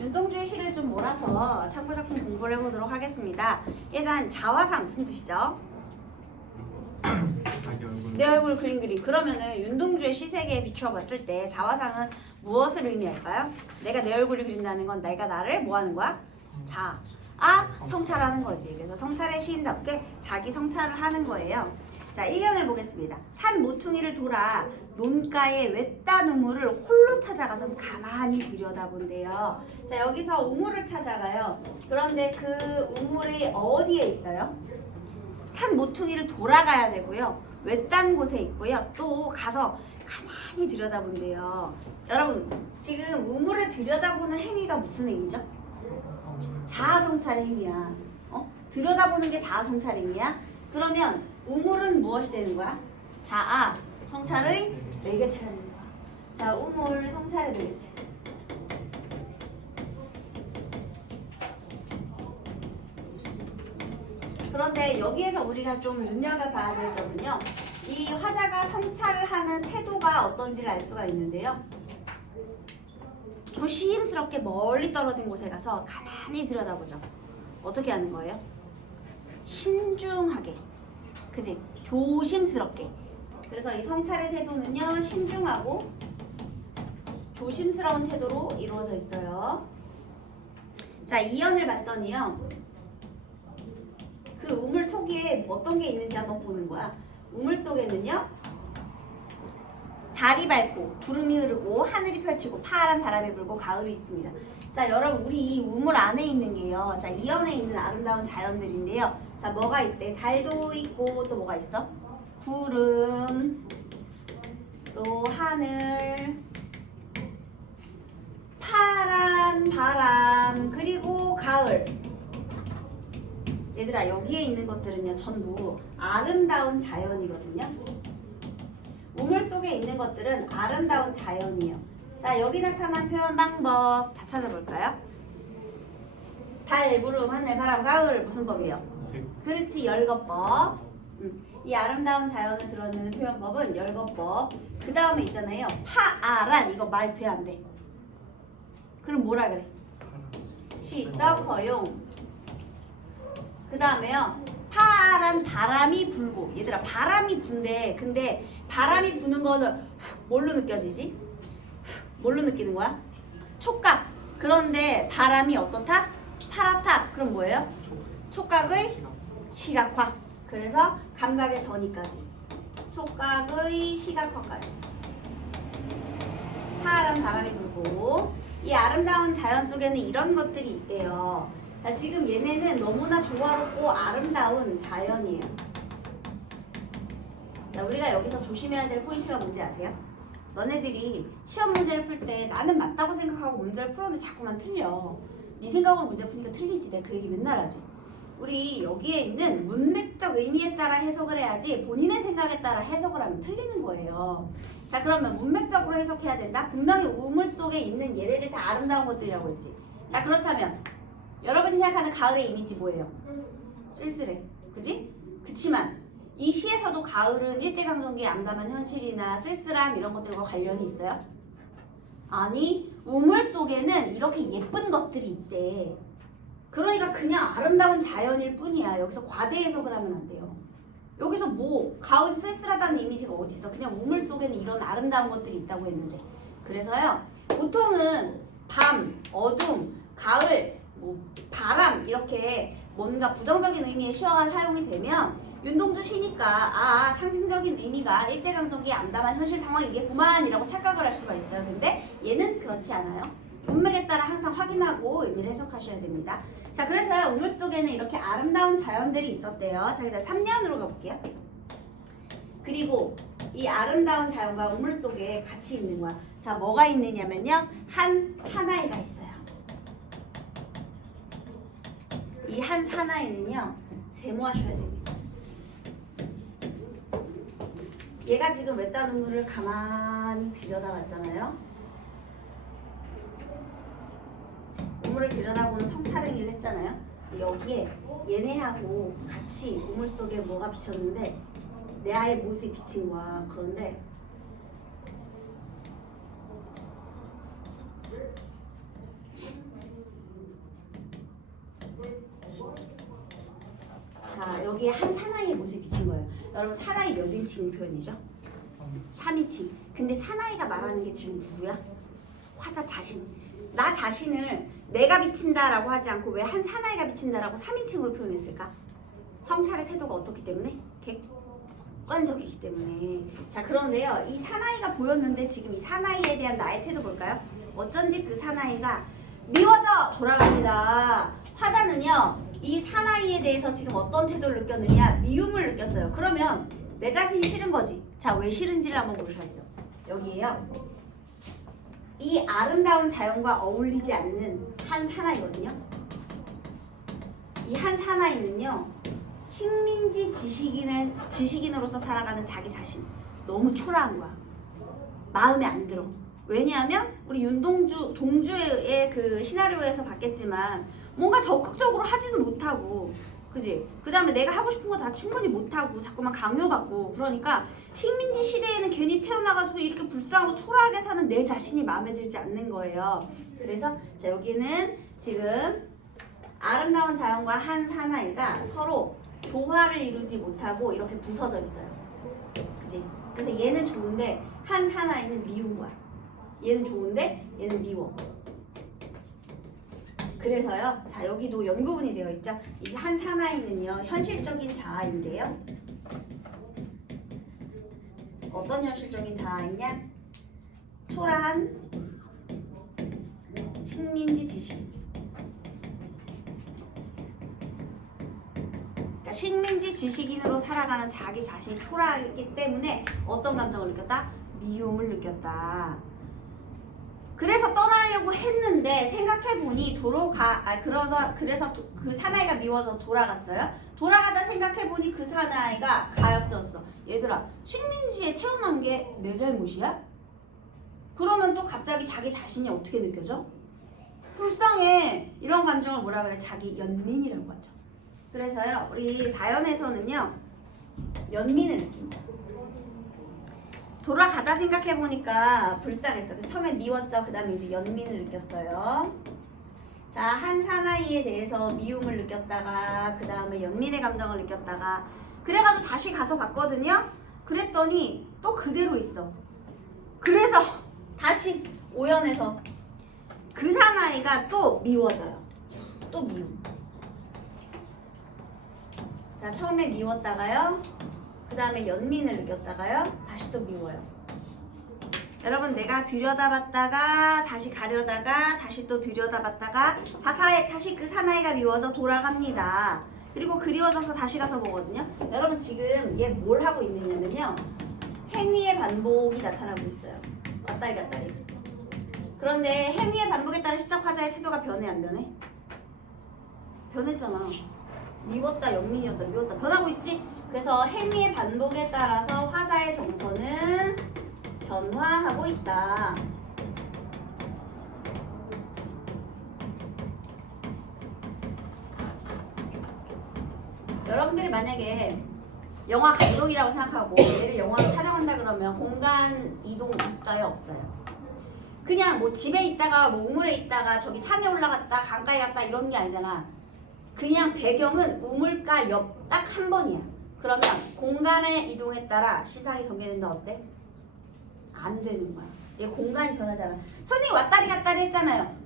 윤동주의 시를 좀 몰아서 참고작품 공부를 해보도록 하겠습니다. 일단 자화상 무슨 뜻이죠? 내 얼굴 그림. 그러면은 윤동주의 시세계에 비추어 봤을 때 자화상은 무엇을 의미할까요? 내가 내 얼굴을 그린다는 건 내가 나를 뭐 하는 거야? 성찰하는 거지. 그래서 성찰의 시인답게 자기 성찰을 하는 거예요. 자, 1년을 보겠습니다. 산 모퉁이를 돌아 논가에 외딴 우물을 홀로 찾아가서 가만히 들여다본대요. 자, 여기서 우물을 찾아가요. 그런데 그 우물이 어디에 있어요? 산 모퉁이를 돌아가야 되고요. 외딴 곳에 있고요. 또 가서 가만히 들여다본대요. 여러분, 지금 우물을 들여다보는 행위가 무슨 행위죠? 자아성찰의 행위야. 들여다보는 게 자아성찰 행위야? 그러면 우물은 무엇이 되는 거야? 자아 성찰의 매개체가 되는 거야. 자, 우물 성찰의 매개체. 그런데 여기에서 우리가 좀 눈여겨봐야 될 점은요. 이 화자가 성찰하는 태도가 어떤지를 알 수가 있는데요. 조심스럽게 멀리 떨어진 곳에 가서 가만히 들여다보죠. 어떻게 하는 거예요? 신중하게, 그지? 조심스럽게. 그래서 이 성찰의 태도는요, 신중하고 조심스러운 태도로 이루어져 있어요. 자, 이연을 봤더니요, 그 우물 속에 어떤 게 있는지 한번 보는 거야. 우물 속에는요, 달이 밝고 구름이 흐르고 하늘이 펼치고 파란 바람이 불고 가을이 있습니다. 자, 여러분, 우리 이 우물 안에 있는 게요, 자, 이연에 있는 아름다운 자연들인데요. 자, 뭐가 있대? 달도 있고 또 뭐가 있어? 구름, 또 하늘, 파란 바람, 그리고 가을. 얘들아, 여기에 있는 것들은요, 전부 아름다운 자연이거든요. 우물 속에 있는 것들은 아름다운 자연이에요. 자, 여기 나타난 표현 방법 다 찾아볼까요? 달, 구름, 하늘, 바람, 가을 무슨 법이에요? 그렇지, 열거법. 이 아름다운 자연을 드러내는 표현법은 열거법. 그 다음에 있잖아요, 파아란. 이거 말 돼 안 돼? 그럼 뭐라 그래? 시적 허용. 그 다음에요, 파란 바람이 불고. 얘들아, 바람이 분대. 근데 바람이 부는 거는 뭘로 느껴지지? 뭘로 느끼는 거야? 촉각. 그런데 바람이 어떻다? 파랗다. 그럼 뭐예요? 촉각의 시각화. 그래서 감각의 전이까지. 촉각의 시각화까지. 파란 바람이 불고. 이 아름다운 자연 속에는 이런 것들이 있대요. 자, 지금 얘네는 너무나 조화롭고 아름다운 자연이에요. 자, 우리가 여기서 조심해야 될 포인트가 뭔지 아세요? 너네들이 시험 문제를 풀 때 나는 맞다고 생각하고 문제를 풀었는데 자꾸만 틀려. 네 생각으로 문제 푸니까 틀리지. 내가 그 얘기 맨날 하지. 우리 여기에 있는 문맥적 의미에 따라 해석을 해야지 본인의 생각에 따라 해석을 하면 틀리는 거예요. 자, 그러면 문맥적으로 해석해야 된다? 분명히 우물 속에 있는 얘네들 다 아름다운 것들이라고 했지. 자, 그렇다면 여러분이 생각하는 가을의 이미지 뭐예요? 쓸쓸해. 그지? 그치만 이 시에서도 가을은 일제강점기의 암담한 현실이나 쓸쓸함 이런 것들과 관련이 있어요? 아니, 우물 속에는 이렇게 예쁜 것들이 있대. 그러니까 그냥 아름다운 자연일 뿐이야. 여기서 과대 해석을 하면 안 돼요. 여기서 뭐 가을이 쓸쓸하다는 이미지가 어디 있어? 그냥 우물 속에는 이런 아름다운 것들이 있다고 했는데. 그래서요, 보통은 밤, 어둠, 가을, 뭐 바람 이렇게 뭔가 부정적인 의미의 시어가 사용이 되면 윤동주 시니까 상징적인 의미가 일제강점기의 암담한 현실 상황이겠구만 이라고 착각을 할 수가 있어요. 근데 얘는 그렇지 않아요. 문맥에 따라 항상 확인하고 의미를 해석하셔야 됩니다. 자, 그래서요, 우물 속에는 이렇게 아름다운 자연들이 있었대요. 자, 그다음 3년으로 가볼게요. 그리고 이 아름다운 자연과 우물 속에 같이 있는 거야. 자, 뭐가 있느냐면요, 한 사나이가 있어요. 이 한 사나이는요, 세모하셔야 됩니다. 얘가 지금 외딴 우물을 가만히 들여다봤잖아요. 우물을 들여다보는 성찰행위를 했잖아요. 여기에 얘네하고 같이 우물 속에 뭐가 비쳤는데 내 아이의 모습이 비친 거야. 그런데 여기에 한 사나이의 모습이 비친 거예요. 여러분 사나이 몇 인칭 표현이죠? 3인칭. 근데 사나이가 말하는 게 지금 누구야? 화자 자신. 나 자신을 내가 비친다라고 하지 않고 왜 한 사나이가 비친다라고 3인칭으로 표현했을까? 성찰의 태도가 어떻기 때문에? 객관적이기 때문에. 자, 그런데요. 이 사나이가 보였는데 지금 이 사나이에 대한 나의 태도 볼까요? 어쩐지 그 사나이가 미워져 돌아갑니다. 화자는요. 이 사나이에 대해서 지금 어떤 태도를 느꼈느냐? 미움을 느꼈어요. 그러면 내 자신이 싫은 거지. 자, 왜 싫은지를 한번 보셔야 돼요. 여기에요. 이 아름다운 자연과 어울리지 않는 한 사나이거든요. 이 한 사나이는요. 식민지 지식인으로서 살아가는 자기 자신. 너무 초라한 거야. 마음에 안 들어. 왜냐하면 우리 동주의 그 시나리오에서 봤겠지만 뭔가 적극적으로 하지도 못하고, 그지? 그 다음에 내가 하고 싶은 거 다 충분히 못하고 자꾸만 강요받고, 그러니까 식민지 시대에는 괜히 태어나가지고 이렇게 불쌍하고 초라하게 사는 내 자신이 마음에 들지 않는 거예요. 그래서 자, 여기는 지금 아름다운 자연과 한 사나이가 서로 조화를 이루지 못하고 이렇게 부서져 있어요. 그지? 그래서 얘는 좋은데 한 사나이는 미운 거야. 얘는 좋은데 얘는 미워. 그래서요. 자, 여기도 연구분이 되어 있죠. 이 한 사나이는요. 현실적인 자아인데요. 어떤 현실적인 자아이냐? 초라한 식민지 지식. 그러니까 식민지 지식인으로 살아가는 자기 자신이 초라하기 때문에 어떤 감정을 느꼈다? 미움을 느꼈다. 그래서 떠나려고 했는데 생각해보니 그래서 그 사나이가 미워져서 돌아갔어요. 돌아가다 생각해보니 그 사나이가 가엾었어. 얘들아, 식민지에 태어난 게 내 잘못이야? 그러면 또 갑자기 자기 자신이 어떻게 느껴져? 불쌍해. 이런 감정을 뭐라 그래? 자기 연민이라고 하죠. 그래서요, 우리 사연에서는요, 연민을 느낀다. 돌아가다 생각해보니까 불쌍했어. 처음에 미웠죠. 그 다음에 이제 연민을 느꼈어요. 자, 한 사나이에 대해서 미움을 느꼈다가 그 다음에 연민의 감정을 느꼈다가 그래가지고 다시 가서 봤거든요. 그랬더니 또 그대로 있어. 그래서 다시 오연해서 그 사나이가 또 미워져요. 또 미움. 자, 처음에 미웠다가요. 그 다음에 연민을 느꼈다가요. 다시 또 미워요. 여러분, 내가 들여다봤다가 다시 가려다가 다시 또 들여다봤다가 다시 그 사나이가 미워져 돌아갑니다. 그리고 그리워져서 다시 가서 보거든요. 여러분, 지금 얘 뭘 하고 있느냐면요. 행위의 반복이 나타나고 있어요. 왔다리 갔다리. 그런데 행위의 반복에 따른 시적 화자의 태도가 변해 안 변해? 변했잖아. 미웠다, 연민이었다, 미웠다. 변하고 있지? 그래서 행위의 반복에 따라서 화자의 정서는 변화하고 있다. 여러분들이 만약에 영화 감독이라고 생각하고 얘를 영화로 촬영한다 그러면 공간 이동 있어요? 없어요? 그냥 뭐 집에 있다가 뭐 우물에 있다가 저기 산에 올라갔다 강가에 갔다 이런 게 아니잖아. 그냥 배경은 우물가 옆 딱 한 번이야. 그러면 공간의 이동에 따라 시상이 전개된다. 어때? 안 되는 거야. 얘 공간이 변하잖아. 선생님 왔다리 갔다리 했잖아요.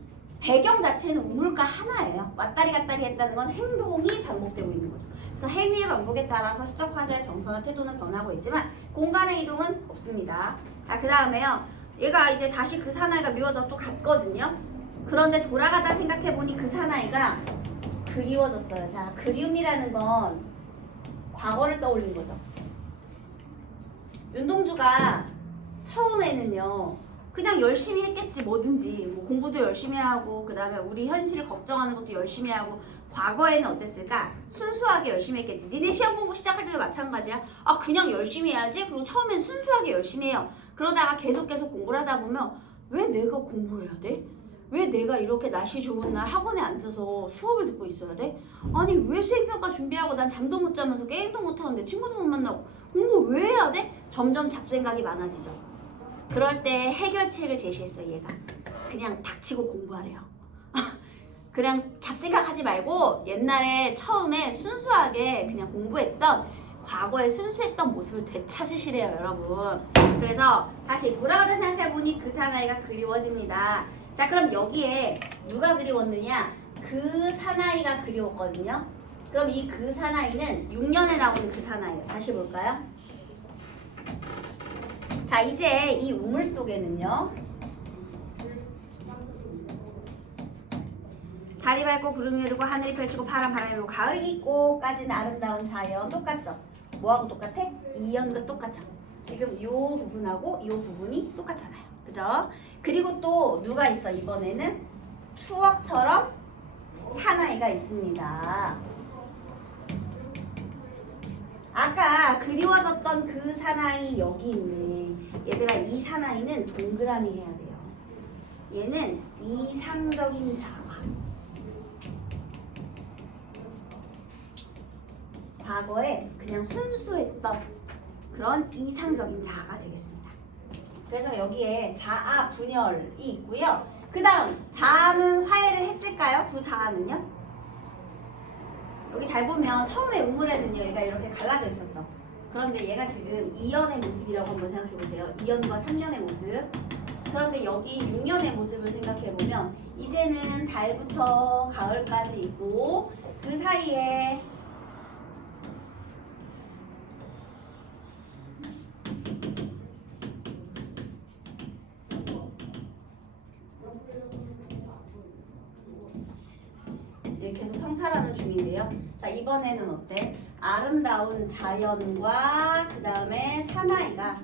배경 자체는 우물가 하나예요. 왔다리 갔다리 했다는 건 행동이 반복되고 있는 거죠. 그래서 행위의 반복에 따라서 시적 화자의 정서나 태도는 변하고 있지만 공간의 이동은 없습니다. 그 다음에요. 얘가 이제 다시 그 사나이가 미워져서 또 갔거든요. 그런데 돌아가다 생각해보니 그 사나이가 그리워졌어요. 자, 그리움이라는 건 과거를 떠올린 거죠. 윤동주가 처음에는요. 그냥 열심히 했겠지. 뭐든지 뭐 공부도 열심히 하고 그 다음에 우리 현실을 걱정하는 것도 열심히 하고 과거에는 어땠을까? 순수하게 열심히 했겠지. 니네 시험 공부 시작할 때도 마찬가지야. 그냥 열심히 해야지. 그리고 처음엔 순수하게 열심히 해요. 그러다가 계속 공부를 하다 보면 왜 내가 공부해야 돼? 왜 내가 이렇게 날씨 좋은 날 학원에 앉아서 수업을 듣고 있어야 돼? 아니 왜 수행평가 준비하고 난 잠도 못 자면서 게임도 못 하는데 친구도 못 만나고 공부 왜 해야 돼? 점점 잡생각이 많아지죠. 그럴 때 해결책을 제시했어요. 얘가 그냥 닥치고 공부하래요. 그냥 잡생각하지 말고 옛날에 처음에 순수하게 그냥 공부했던 과거에 순수했던 모습을 되찾으시래요, 여러분. 그래서 다시 돌아가다 생각해보니 그 사나이가 그리워집니다. 자, 그럼 여기에 누가 그리웠느냐? 그 사나이가 그리웠거든요. 그럼 이 그 사나이는 6년에 나오는 그 사나이예요. 다시 볼까요? 자, 이제 이 우물 속에는요, 달이 밝고 구름이 흐르고 하늘이 펼치고 바람이 불고 가을이 있고까지는 아름다운 자연 똑같죠? 뭐하고 똑같아? 이연과 똑같죠? 지금 이 부분하고 이 부분이 똑같잖아요. 그죠? 그리고 또 누가 있어? 이번에는 추억처럼 사나이가 있습니다. 아까 그리워졌던 그 사나이 여기 있네. 얘들아, 이 사나이는 동그라미 해야 돼요. 얘는 이상적인 자아. 과거에 그냥 순수했던 그런 이상적인 자아가 되겠습니다. 그래서 여기에 자아 분열이 있고요. 그 다음 자아는 화해를 했을까요? 두 자아는요? 여기 잘 보면 처음에 우물에는요, 얘가 이렇게 갈라져 있었죠. 그런데 얘가 지금 2년의 모습이라고 한번 생각해 보세요. 2년과 3년의 모습. 그런데 여기 6년의 모습을 생각해 보면 이제는 달부터 가을까지 있고 그 사이에 계속 성찰하는 중인데요. 자, 이번에는 어때? 아름다운 자연과 그 다음에 사나이가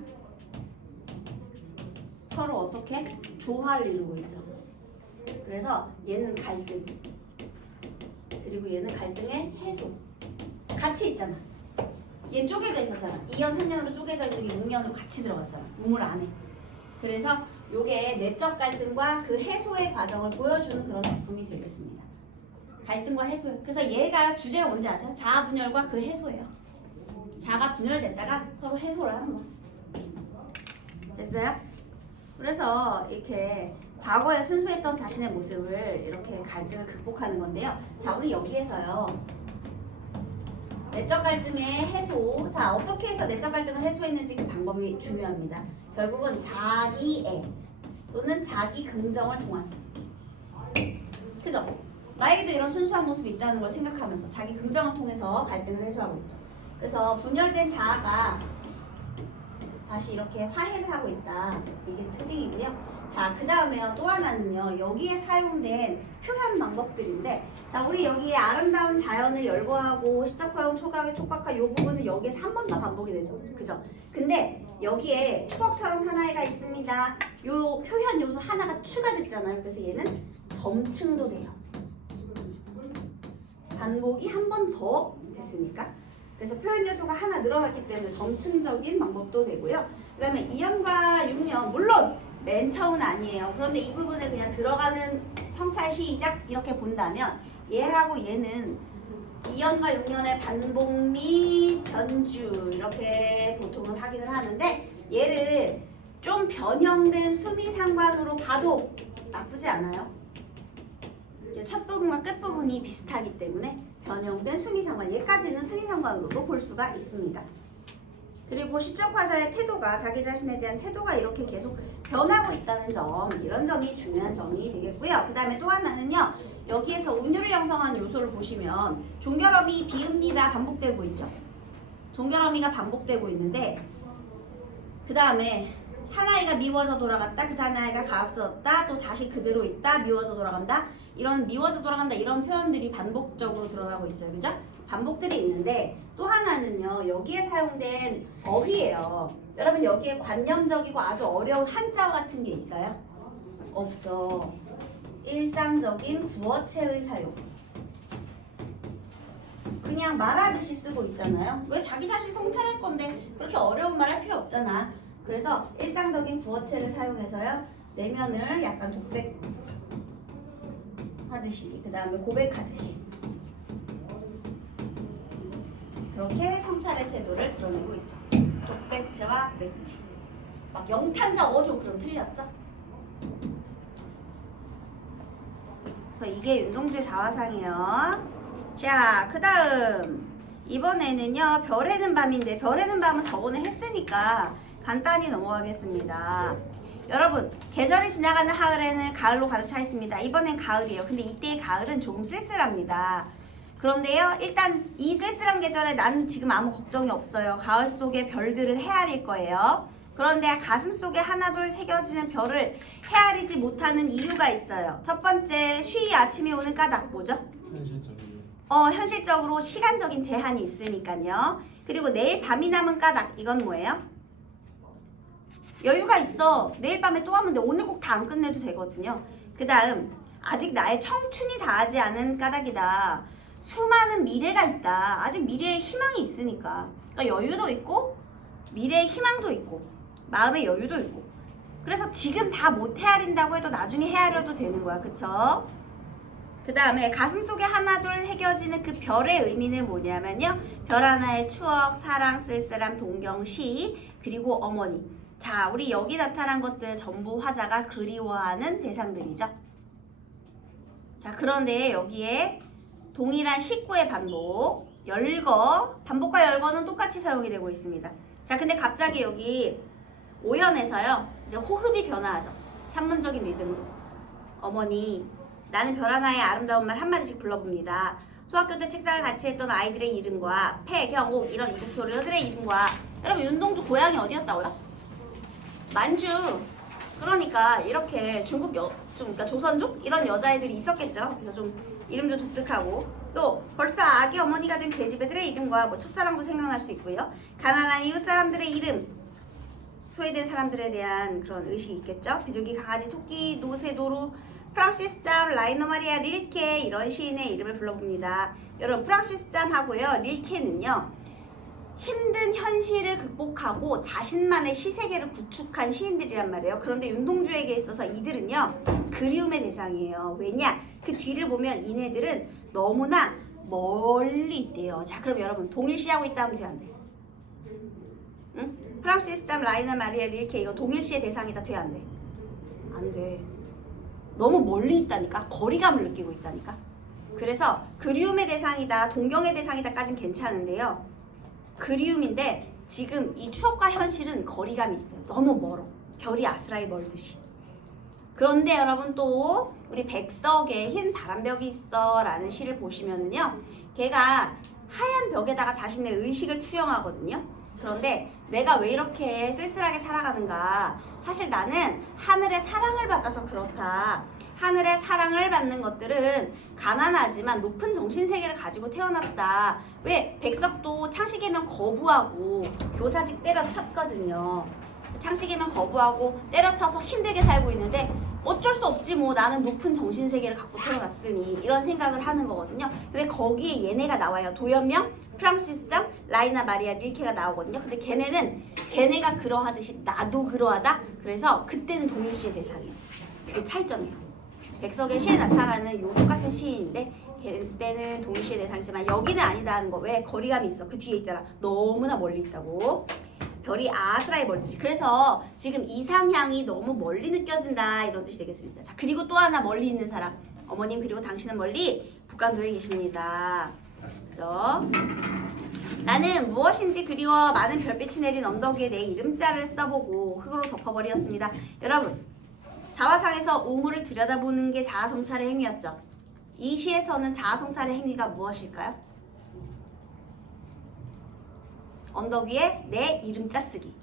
서로 어떻게? 조화를 이루고 있죠. 그래서 얘는 갈등, 그리고 얘는 갈등의 해소. 같이 있잖아. 얘는 쪼개져 있었잖아. 2년, 3년으로 쪼개져 있는 게 6년으로 같이 들어갔잖아. 우물 안에. 그래서 요게 내적 갈등과 그 해소의 과정을 보여주는 그런 작품이 되겠습니다. 갈등과 해소예요. 그래서 얘가 주제가 뭔지 아세요? 자아 분열과 그 해소예요. 자아가 분열됐다가 서로 해소를 하는 거. 됐어요? 그래서 이렇게 과거에 순수했던 자신의 모습을 이렇게 갈등을 극복하는 건데요. 자, 우리 여기에서요. 내적 갈등의 해소. 자, 어떻게 해서 내적 갈등을 해소했는지 그 방법이 중요합니다. 결국은 자기애 또는 자기 긍정을 통한. 그죠? 나에게도 이런 순수한 모습이 있다는 걸 생각하면서 자기 긍정을 통해서 갈등을 해소하고 있죠. 그래서 분열된 자아가 다시 이렇게 화해를 하고 있다. 이게 특징이고요. 자, 그 다음에요. 또 하나는요. 여기에 사용된 표현 방법들인데, 자, 우리 여기에 아름다운 자연을 열거하고 시적 허용, 초각의 촉박화 이 부분은 여기에 3번 더 반복이 되죠. 그죠? 근데 여기에 추억처럼 하나가 있습니다. 요 표현 요소 하나가 추가됐잖아요. 그래서 얘는 점층도 돼요. 반복이 한 번 더 됐으니까. 그래서 표현 요소가 하나 늘어났기 때문에 점층적인 방법도 되고요. 그 다음에 2년과 6년, 물론 맨 처음은 아니에요. 그런데 이 부분에 그냥 들어가는 성찰 시작 이렇게 본다면 얘하고 얘는 2년과 6년의 반복 및 변주 이렇게 보통은 확인을 하는데 얘를 좀 변형된 수미상관으로 봐도 나쁘지 않아요. 첫 부분과 끝 부분이 비슷하기 때문에 변형된 수미상관, 얘까지는 수미상관으로도 볼 수가 있습니다. 그리고 시적 화자의 태도가, 자기 자신에 대한 태도가 이렇게 계속 변하고 있다는 점, 이런 점이 중요한 점이 되겠고요. 그 다음에 또 하나는요, 여기에서 운율을 형성한 요소를 보시면 종결어미 비읍니다 반복되고 있죠. 종결어미가 반복되고 있는데, 그 다음에 사나이가 미워져 돌아갔다, 그 사나이가 가압스럽다, 또 다시 그대로 있다, 미워져 돌아간다, 이런 미워져 돌아간다 이런 표현들이 반복적으로 드러나고 있어요. 그죠? 반복들이 있는데 또 하나는요. 여기에 사용된 어휘예요. 여러분 여기에 관념적이고 아주 어려운 한자어 같은 게 있어요? 없어. 일상적인 구어체의 사용. 그냥 말하듯이 쓰고 있잖아요. 왜 자기 자신 성찰할 건데 그렇게 어려운 말 할 필요 없잖아. 그래서 일상적인 구어체를 사용해서요. 내면을 약간 독백하듯이, 그 다음에 고백하듯이 그렇게 성찰의 태도를 드러내고 있죠. 독백체와 맥체. 막 영탄자 어조 그럼 틀렸죠? 그래서 이게 윤동주의 자화상이에요. 자, 그 다음 이번에는요 별에는 밤인데 별에는 밤은 저번에 했으니까 간단히 넘어가겠습니다. 여러분 계절이 지나가는 하늘에는 가을로 가득 차 있습니다. 이번엔 가을이에요. 근데 이때의 가을은 조금 쓸쓸합니다. 그런데요 일단 이 쓸쓸한 계절에 나는 지금 아무 걱정이 없어요. 가을 속에 별들을 헤아릴 거예요. 그런데 가슴 속에 하나둘 새겨지는 별을 헤아리지 못하는 이유가 있어요. 첫 번째, 쉬이 아침에 오는 까닭 뭐죠? 현실적으로 시간적인 제한이 있으니까요. 그리고 내일 밤이 남은 까닭 이건 뭐예요? 여유가 있어. 내일 밤에 또 하면 돼. 오늘 꼭 다 안 끝내도 되거든요. 그 다음 아직 나의 청춘이 다하지 않은 까닭이다. 수많은 미래가 있다. 아직 미래에 희망이 있으니까. 그러니까 여유도 있고 미래에 희망도 있고 마음의 여유도 있고. 그래서 지금 다 못 헤아린다고 해도 나중에 헤아려도 되는 거야. 그쵸? 그 다음에 가슴 속에 하나둘 새겨지는 그 별의 의미는 뭐냐면요. 별 하나의 추억, 사랑, 쓸쓸함, 동경, 시, 그리고 어머니. 자, 우리 여기 나타난 것들 전부 화자가 그리워하는 대상들이죠. 자, 그런데 여기에 동일한 식구의 반복, 열거, 반복과 열거는 똑같이 사용이 되고 있습니다. 자, 근데 갑자기 여기 오연에서요, 이제 호흡이 변화하죠. 산문적인 리듬으로. 어머니, 나는 별 하나의 아름다운 말 한마디씩 불러봅니다. 수학교 때 책상을 같이 했던 아이들의 이름과 폐, 경, 옥 이런 이국소리들의 이름과 여러분 윤동주 고향이 어디였다고요? 만주. 그러니까 이렇게 중국 그러니까 조선족 이런 여자애들이 있었겠죠. 그래서 좀 이름도 독특하고 또 벌써 아기 어머니가 된 계집애들의 이름과 뭐 첫사랑도 생각날 수 있고요. 가난한 이웃 사람들의 이름, 소외된 사람들에 대한 그런 의식이 있겠죠. 비둘기, 강아지, 토끼, 노새, 노루, 프랑시스 짬, 라이너 마리아 릴케 이런 시인의 이름을 불러봅니다. 여러분 프랑시스 짬하고요 릴케는요 힘든 현실을 극복하고 자신만의 시세계를 구축한 시인들이란 말이에요. 그런데 윤동주에게 있어서 이들은요 그리움의 대상이에요. 왜냐? 그 뒤를 보면 이네들은 너무나 멀리 있대요. 자, 그럼 여러분 동일시하고 있다 하면 돼, 안 돼? 응? 프랑시스 짬, 라이너 마리아 릴케 이거 동일시의 대상이다, 돼, 안 돼? 안 돼. 너무 멀리 있다니까. 거리감을 느끼고 있다니까. 그래서 그리움의 대상이다, 동경의 대상이다까진 괜찮은데요. 그리움인데 지금 이 추억과 현실은 거리감이 있어요. 너무 멀어. 별이 아스라이 멀듯이. 그런데 여러분 또 우리 백석의 흰 바람벽이 있어 라는 시를 보시면은요. 걔가 하얀 벽에다가 자신의 의식을 투영하거든요. 그런데 내가 왜 이렇게 쓸쓸하게 살아가는가. 사실 나는 하늘의 사랑을 받아서 그렇다. 하늘의 사랑을 받는 것들은 가난하지만 높은 정신세계를 가지고 태어났다. 왜? 백석도 창씨개명 거부하고 교사직 때려쳤거든요. 창씨개명 거부하고 때려쳐서 힘들게 살고 있는데 어쩔 수 없지 뭐 나는 높은 정신세계를 갖고 태어났으니 이런 생각을 하는 거거든요. 근데 거기에 얘네가 나와요. 도연명, 프랑시스 짬, 라이나 마리아 릴케가 나오거든요. 근데 걔네가 그러하듯이 나도 그러하다. 그래서 그때는 동일시의 대상이에요. 그게 차이점이에요. 백석의 시에 나타나는 요 똑같은 시인인데 그때는 동일시의 대상이지만 여기는 아니다 하는 거. 왜? 거리감이 있어. 그 뒤에 있잖아. 너무나 멀리 있다고. 별이 아스라이 멀듯이. 그래서 지금 이상향이 너무 멀리 느껴진다 이런 뜻이 되겠습니다. 자, 그리고 또 하나 멀리 있는 사람. 어머님 그리고 당신은 멀리 북간도에 계십니다. 그죠? 나는 무엇인지 그리워 많은 별빛이 내린 언덕 위에 내 이름자를 써보고 흙으로 덮어버렸습니다. 여러분 자화상에서 우물을 들여다보는 게 자아성찰의 행위였죠. 이 시에서는 자아성찰의 행위가 무엇일까요? 언덕 위에 내 이름자 쓰기.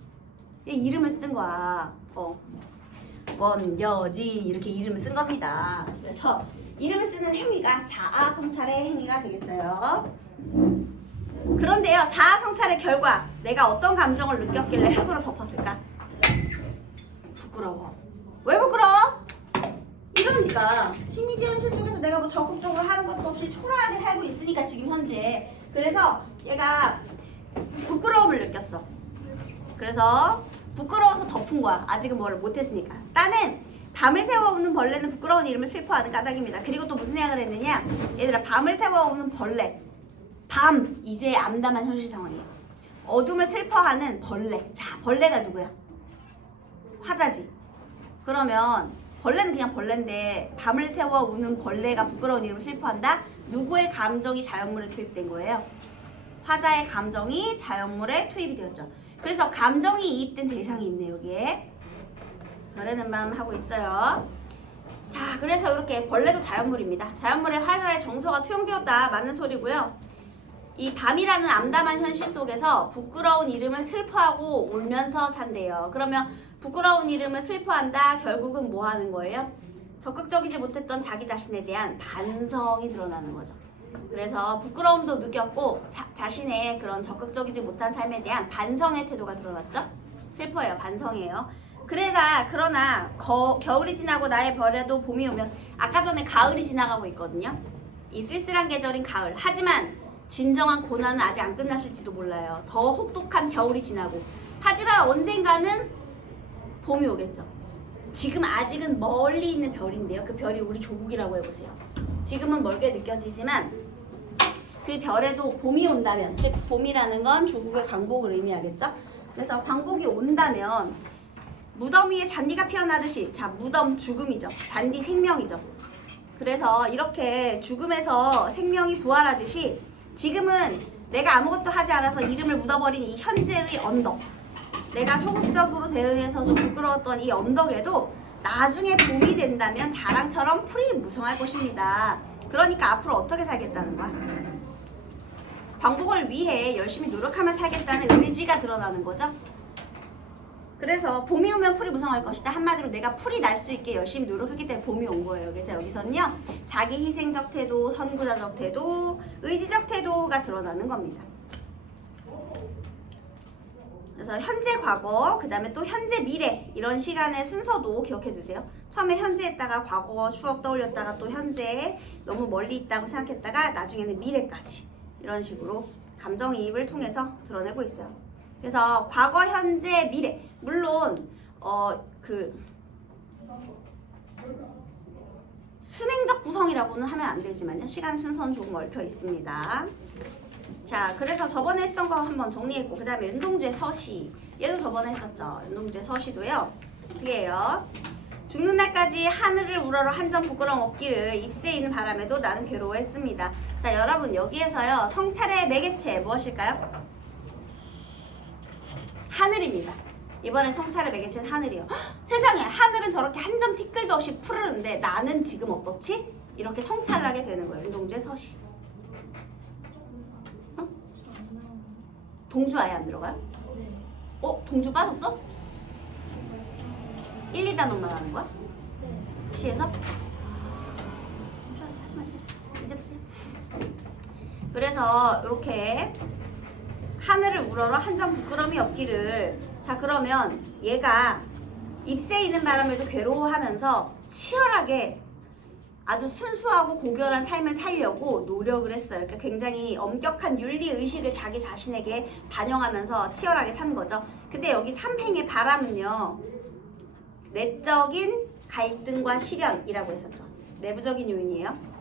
이름을 쓴 거야. 원여지 이렇게 이름을 쓴 겁니다. 그래서 이름을 쓰는 행위가 자아성찰의 행위가 되겠어요. 그런데요, 자아성찰의 결과 내가 어떤 감정을 느꼈길래 흙으로 덮었을까? 부끄러워. 왜 부끄러워? 이러니까 신이지은 시 속에서 내가 뭐 적극적으로 하는 것도 없이 초라하게 살고 있으니까 지금 현재. 그래서 얘가 부끄러움을 느꼈어. 그래서 부끄러워서 덮은 거야. 아직은 뭐를 못했으니까. 나는 밤을 새워 우는 벌레는 부끄러운 이름을 슬퍼하는 까닭입니다. 그리고 또 무슨 생각을 했느냐? 얘들아 밤을 새워 우는 벌레. 밤 이제 암담한 현실 상황이에요. 어둠을 슬퍼하는 벌레. 자, 벌레가 누구야? 화자지. 그러면 벌레는 그냥 벌레인데 밤을 새워 우는 벌레가 부끄러운 이름을 슬퍼한다. 누구의 감정이 자연물에 투입된 거예요? 화자의 감정이 자연물에 투입이 되었죠. 그래서 감정이 이입된 대상이 있네 여기에. 별에는 밤 하고 있어요. 자, 그래서 이렇게 벌레도 자연물입니다. 자연물에 화자의 정서가 투영되었다. 맞는 소리고요. 이 밤이라는 암담한 현실 속에서 부끄러운 이름을 슬퍼하고 울면서 산대요. 그러면 부끄러운 이름을 슬퍼한다. 결국은 뭐 하는 거예요? 적극적이지 못했던 자기 자신에 대한 반성이 드러나는 거죠. 그래서 부끄러움도 느꼈고 자신의 그런 적극적이지 못한 삶에 대한 반성의 태도가 드러났죠. 슬퍼요. 반성이에요. 그러나 겨울이 지나고 나의 별에도 봄이 오면 아까 전에 가을이 지나가고 있거든요. 이 쓸쓸한 계절인 가을. 하지만 진정한 고난은 아직 안 끝났을지도 몰라요. 더 혹독한 겨울이 지나고. 하지만 언젠가는 봄이 오겠죠. 지금 아직은 멀리 있는 별인데요. 그 별이 우리 조국이라고 해보세요. 지금은 멀게 느껴지지만 그 별에도 봄이 온다면, 즉 봄이라는 건 조국의 광복을 의미하겠죠. 그래서 광복이 온다면 무덤 위에 잔디가 피어나듯이, 자, 무덤 죽음이죠. 잔디 생명이죠. 그래서 이렇게 죽음에서 생명이 부활하듯이 지금은 내가 아무것도 하지 않아서 이름을 묻어버린 이 현재의 언덕, 내가 소극적으로 대응해서 좀 부끄러웠던 이 언덕에도 나중에 봄이 된다면 자랑처럼 풀이 무성할 것입니다. 그러니까 앞으로 어떻게 살겠다는 거야? 광복을 위해 열심히 노력하며 살겠다는 의지가 드러나는 거죠. 그래서 봄이 오면 풀이 무성할 것이다. 한마디로 내가 풀이 날 수 있게 열심히 노력했기 때문에 봄이 온 거예요. 그래서 여기서는요, 자기 희생적 태도, 선구자적 태도, 의지적 태도가 드러나는 겁니다. 그래서 현재 과거, 그 다음에 또 현재 미래, 이런 시간의 순서도 기억해 두세요. 처음에 현재 했다가 과거 추억 떠올렸다가 또 현재 너무 멀리 있다고 생각했다가 나중에는 미래까지, 이런 식으로 감정이입을 통해서 드러내고 있어요. 그래서 과거, 현재, 미래, 물론 순행적 구성이라고는 하면 안 되지만요, 시간 순서는 조금 얽혀 있습니다. 자, 그래서 저번에 했던 거 한번 정리했고, 그 다음에 윤동주의 서시, 얘도 저번에 했었죠. 윤동주의 서시도요, 어떻게 해요? 죽는 날까지 하늘을 우러러 한 점 부끄러움 없기를, 잎새 있는 바람에도 나는 괴로워했습니다. 자, 여러분, 여기에서요, 성찰의 매개체 무엇일까요? 하늘입니다. 이번에 성찰의 매개체는 하늘이요. 헉, 세상에, 하늘은 저렇게 한 점 티끌도 없이 푸르는데 나는 지금 어떻지? 이렇게 성찰을 하게 되는 거예요. 윤동주의 서시. 어? 동주 아예 안 들어가요? 네. 동주 빠졌어? 1, 2단원만 하는 거야? 네. 시에서? 하지 마세요. 이제 보세요. 그래서 이렇게 하늘을 우러러 한 점 부끄러움이 없기를. 자, 그러면 얘가 잎새 있는 바람에도 괴로워하면서 치열하게 아주 순수하고 고결한 삶을 살려고 노력을 했어요. 그러니까 굉장히 엄격한 윤리의식을 자기 자신에게 반영하면서 치열하게 산 거죠. 근데 여기 삼행의 바람은요, 내적인 갈등과 시련이라고 했었죠. 내부적인 요인이에요.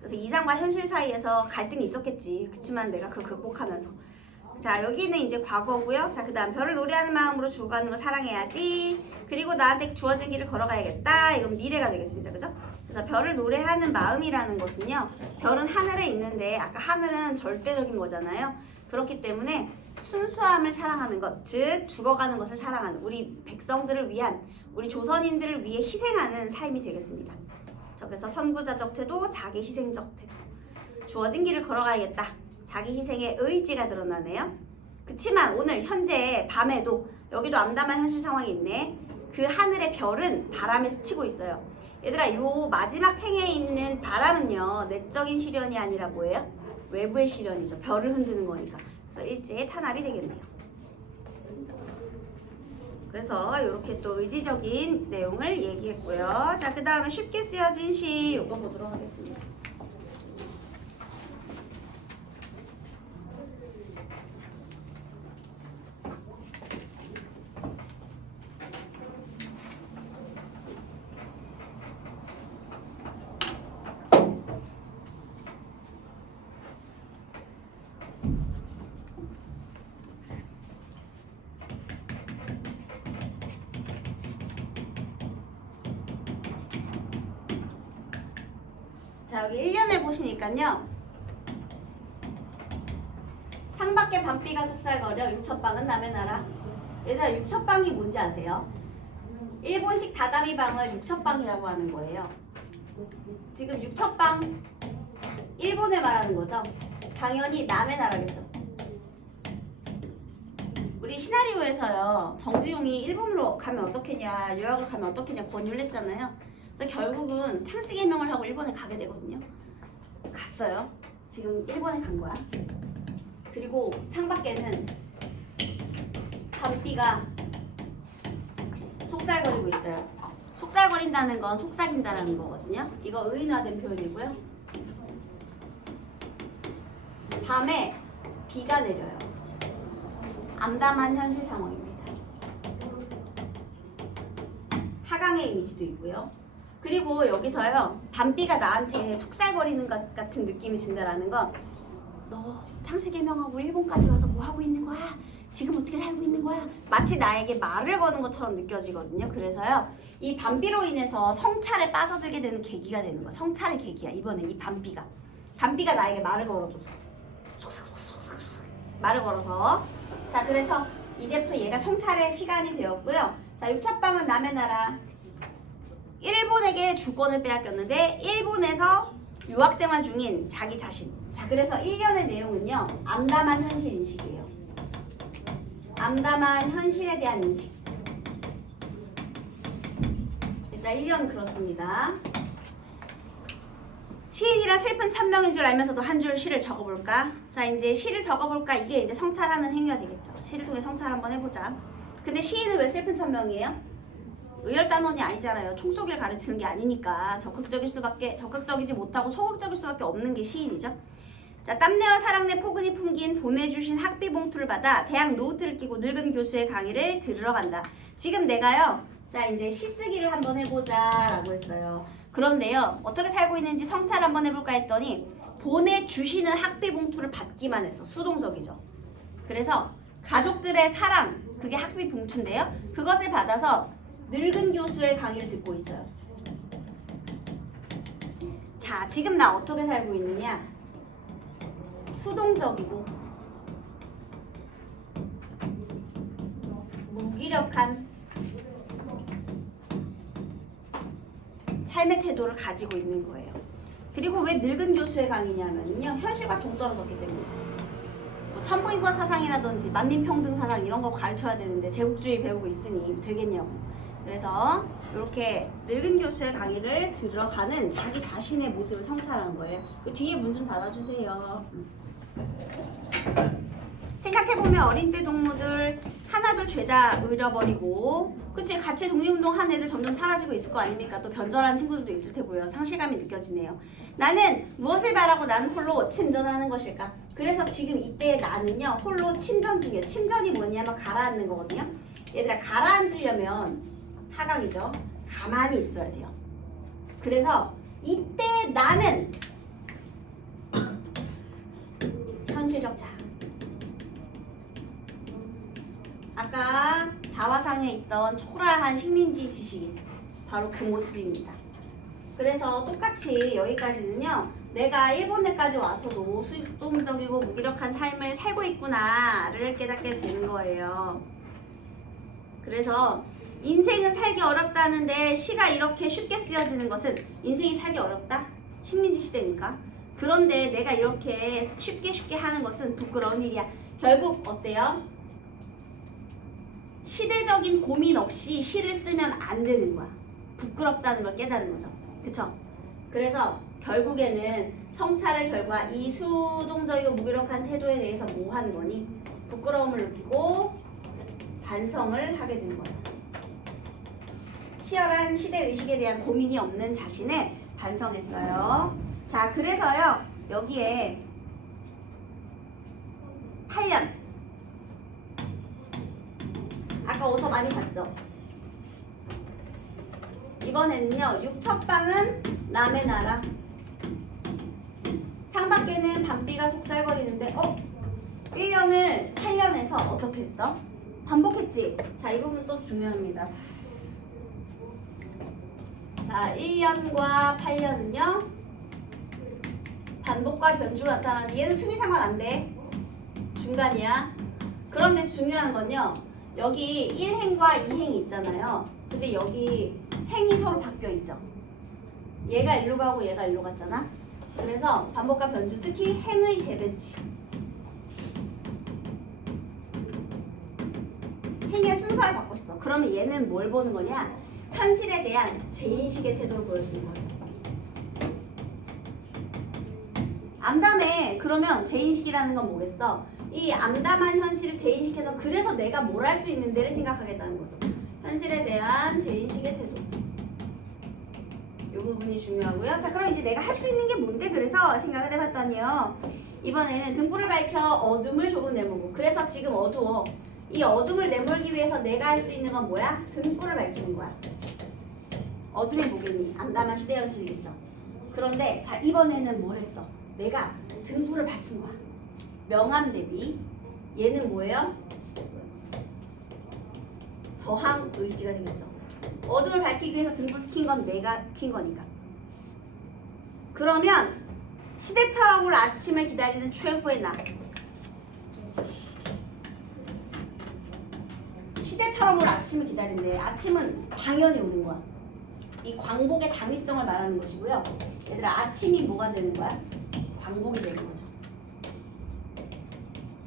그래서 이상과 현실 사이에서 갈등이 있었겠지. 그치만 내가 그걸 극복하면서. 자, 여기는 이제 과거고요. 자, 그 다음 별을 노래하는 마음으로 죽어가는 걸 사랑해야지. 그리고 나한테 주어진 길을 걸어가야겠다. 이건 미래가 되겠습니다. 그죠? 그래서 별을 노래하는 마음이라는 것은요, 별은 하늘에 있는데 아까 하늘은 절대적인 거잖아요. 그렇기 때문에 순수함을 사랑하는 것, 즉 죽어가는 것을 사랑하는, 우리 백성들을 위한, 우리 조선인들을 위해 희생하는 삶이 되겠습니다. 그래서 선구자적 태도, 자기 희생적 태도. 주어진 길을 걸어가야겠다. 자기 희생의 의지가 드러나네요. 그치만 오늘 현재 밤에도 여기도 암담한 현실 상황이 있네. 그 하늘의 별은 바람에 스치고 있어요. 얘들아, 요 마지막 행에 있는 바람은요, 내적인 시련이 아니라 뭐예요? 외부의 시련이죠. 별을 흔드는 거니까. 그래서 일제의 탄압이 되겠네요. 그래서 이렇게 또 의지적인 내용을 얘기했고요. 자, 그 다음에 쉽게 쓰여진 시 이거 보도록 하겠습니다. 자, 여기 1년을 보시니까요. 창밖에 밤비가 속살거려 육첩방은 남의 나라. 얘들아, 육첩방이 뭔지 아세요? 일본식 다다미방을 육첩방이라고 하는 거예요. 지금 육첩방 일본을 말하는 거죠. 당연히 남의 나라겠죠. 우리 시나리오에서요, 정지용이 일본으로 가면 어떻겠냐, 유학을 가면 어떻겠냐 권유를 했잖아요. 그래서 결국은 창씨 개명을 하고 일본에 가게 되거든요. 갔어요. 지금 일본에 간 거야. 그리고 창밖에는 밤비가 속살거리고 있어요. 속살거린다는 건 속삭인다라는 거거든요. 이거 의인화된 표현이고요. 밤에 비가 내려요. 암담한 현실 상황입니다. 하강의 이미지도 있고요. 그리고 여기서요, 밤비가 나한테 속살거리는 것 같은 느낌이 든다라는 건, 너 창씨 개명하고 일본까지 와서 뭐 하고 있는 거야? 지금 어떻게 살고 있는 거야? 마치 나에게 말을 거는 것처럼 느껴지거든요. 그래서요, 이 밤비로 인해서 성찰에 빠져들게 되는 계기가 되는 거야. 성찰의 계기야. 이번에 이 밤비가 나에게 말을 걸어줘서 속삭 말을 걸어서. 자, 그래서 이제부터 얘가 성찰의 시간이 되었고요. 자, 육첩방은 남의 나라. 일본에게 주권을 빼앗겼는데 일본에서 유학생활 중인 자기 자신. 자, 그래서 1년의 내용은요, 암담한 현실 인식이에요. 암담한 현실에 대한 인식. 일단 1년은 그렇습니다. 시인이라 슬픈 천명인 줄 알면서도 한 줄 시를 적어볼까? 자, 이제 시를 적어볼까? 이게 이제 성찰하는 행위가 되겠죠. 시를 통해 성찰 한번 해보자. 근데 시인은 왜 슬픈 천명이에요? 의열단원이 아니잖아요. 총쏘기를 가르치는 게 아니니까 적극적이지 못하고 소극적일 수밖에 없는 게 시인이죠. 자, 땀내와 사랑내 포근히 풍긴 보내주신 학비 봉투를 받아 대학 노트를 끼고 늙은 교수의 강의를 들으러 간다. 지금 내가요, 자, 이제 시 쓰기를 한번 해보자 라고 했어요. 그런데요, 어떻게 살고 있는지 성찰 한번 해볼까 했더니 보내주시는 학비 봉투를 받기만 했어. 수동적이죠. 그래서 가족들의 사랑, 그게 학비 봉투인데요, 그것을 받아서 늙은 교수의 강의를 듣고 있어요. 자, 지금 나 어떻게 살고 있느냐? 수동적이고 무기력한 삶의 태도를 가지고 있는 거예요. 그리고 왜 늙은 교수의 강의냐면요, 현실과 동떨어졌기 때문에. 뭐 천부인권 사상이라든지 만민평등 사상 이런 거 가르쳐야 되는데 제국주의 배우고 있으니 되겠냐고. 그래서 이렇게 늙은 교수의 강의를 들어가는 자기 자신의 모습을 성찰하는 거예요. 그 뒤에 문 좀 닫아주세요. 생각해보면 어린 때 동무들 하나둘 죄다 잃어버리고, 그치, 같이 독립운동 한 애들 점점 사라지고 있을 거 아닙니까? 또 변절한 친구들도 있을 테고요. 상실감이 느껴지네요. 나는 무엇을 바라고 나는 홀로 침전하는 것일까? 그래서 지금 이때 나는요, 홀로 침전 중이에요. 침전이 뭐냐면 가라앉는 거거든요. 얘들아, 가라앉으려면 하강이죠. 가만히 있어야 돼요. 그래서 이때 나는 현실적 자. 아까 자화상에 있던 초라한 식민지 지식인, 바로 그 모습입니다. 그래서 똑같이 여기까지는요, 내가 일본에까지 와서도 수동적이고 무기력한 삶을 살고 있구나를 깨닫게 되는 거예요. 그래서 인생은 살기 어렵다는데 시가 이렇게 쉽게 쓰여지는 것은, 인생이 살기 어렵다? 식민지 시대니까. 그런데 내가 이렇게 쉽게 하는 것은 부끄러운 일이야. 결국 어때요? 시대적인 고민 없이 시를 쓰면 안 되는 거야. 부끄럽다는 걸 깨달은 거죠. 그쵸? 그래서 결국에는 성찰의 결과 이 수동적이고 무기력한 태도에 대해서 뭐 하는 거니? 부끄러움을 느끼고 반성을 하게 되는 거죠. 치열한 시대의식에 대한 고민이 없는 자신을 반성했어요. 자, 그래서요, 여기에 8년, 아까 어서 많이 봤죠? 이번에는요, 육첩방은 남의 나라. 창밖에는 밤비가 속살거리는데 1년을 8년에서 어떻게 했어? 반복했지? 자, 이 부분 또 중요합니다. 자, 1년과 8년은요, 반복과 변주가 나타나는데 얘는 순위 상관 안 돼. 중간이야. 그런데 중요한 건요. 여기 1행과 2행이 있잖아요. 근데 여기 행이 서로 바뀌어 있죠. 얘가 일로 가고 얘가 일로 갔잖아. 그래서 반복과 변주, 특히 행의 재배치. 행의 순서를 바꿨어. 그러면 얘는 뭘 보는 거냐? 현실에 대한 제인식의 태도를 보여주는 거예요. 암담해. 그러면 제인식이라는 건 뭐겠어? 이 암담한 현실을 제인식해서 그래서 내가 뭘 할 수 있는 데를 생각하겠다는 거죠. 현실에 대한 제인식의 태도. 이 부분이 중요하고요. 자, 그럼 이제 내가 할 수 있는 게 뭔데? 그래서 생각을 해봤더니요. 이번에는 등불을 밝혀 어둠을 조금 내모고. 그래서 지금 어두워. 이 어둠을 내몰기 위해서 내가 할 수 있는 건 뭐야? 등불을 밝히는 거야. 어둠이 뭐겠니? 암담한 시대 현실이겠죠. 그런데 자, 이번에는 뭘 했어? 내가 등불을 밝힌 거야. 명암 대비. 얘는 뭐예요? 저항 의지가 되겠죠. 어둠을 밝히기 위해서 등불 킨 건 내가 킨 거니까. 그러면 시대처럼 올 아침을 기다리는 최후의 나. 시대처럼 올 아침을 기다린대. 아침은 당연히 오는 거야. 이 광복의 당위성을 말하는 것이고요. 얘들아, 아침이 뭐가 되는 거야? 광복이 되는 거죠.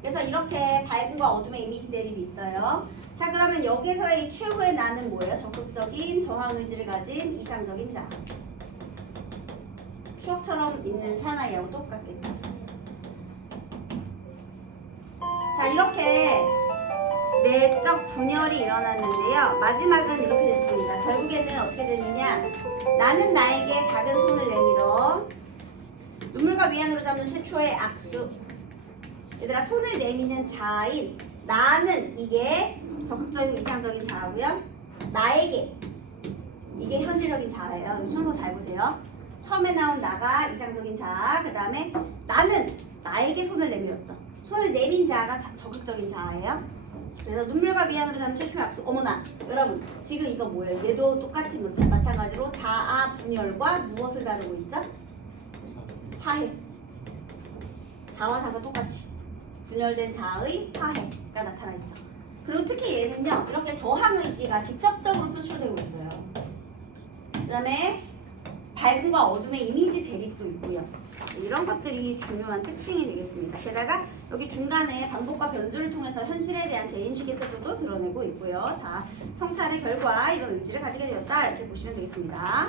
그래서 이렇게 밝음과 어둠의 이미지 대립이 있어요. 자, 그러면 여기서의 이 최후의 나는 뭐예요? 적극적인 저항 의지를 가진 이상적인 자. 추억처럼 있는 사나이하고 똑같겠죠. 자, 이렇게 내적 분열이 일어났는데요. 마지막은 이렇게 됐습니다. 결국에는 어떻게 되느냐? 나는 나에게 작은 손을 내밀어 눈물과 위안으로 잡는 최초의 악수. 얘들아, 손을 내미는 자인 나는 이게 적극적이고 이상적인 자아고요. 나에게 이게 현실적인 자아예요. 순서 잘 보세요. 처음에 나온 나가 이상적인 자아, 그 다음에 나는 나에게 손을 내밀었죠. 손을 내민 자아가 적극적인 자아예요. 그래서 눈물과 위안으로 잡는 최초의 악수. 어머나, 여러분 지금 이거 뭐예요? 얘도 똑같이 마찬가지로 자아 분열과 무엇을 다루고 있죠? 파해. 자와 사가 똑같이 분열된 자의 파해가 나타나 있죠. 그리고 특히 얘는요, 이렇게 저항 의지가 직접적으로 표출되고 있어요. 그 다음에 밝음과 어둠의 이미지 대립도 있고요. 이런 것들이 중요한 특징이 되겠습니다. 게다가 여기 중간에 반복과 변주를 통해서 현실에 대한 제인식의 태도도 드러내고 있고요. 자, 성찰의 결과 이런 의지를 가지게 되었다, 이렇게 보시면 되겠습니다.